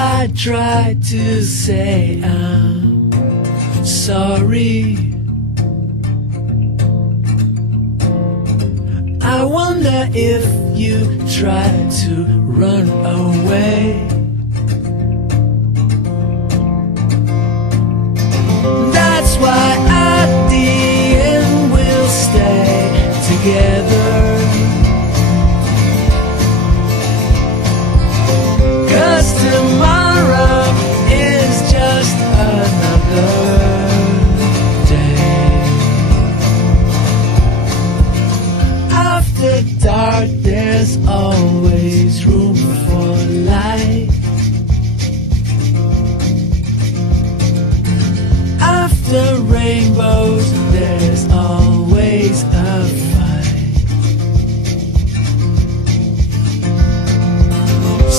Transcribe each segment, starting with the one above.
I tried to say I'm sorry. I wonder if you tried to run away. That's why at the end we'll stay together. 'Cause tomorrow is just another day. After dark there's always room for light. After rainbows there's always a fight.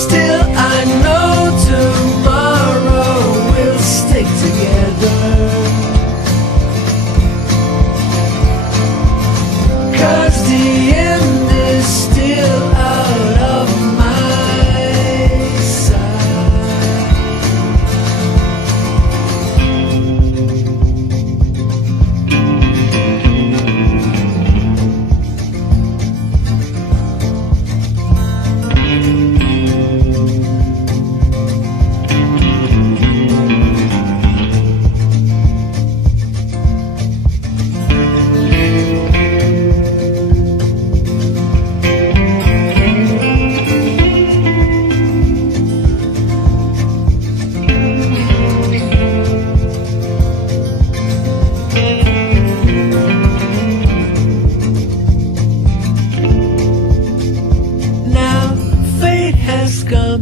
Still I know tomorrow we'll stick together. 'Cause the end is still out of my sight. Come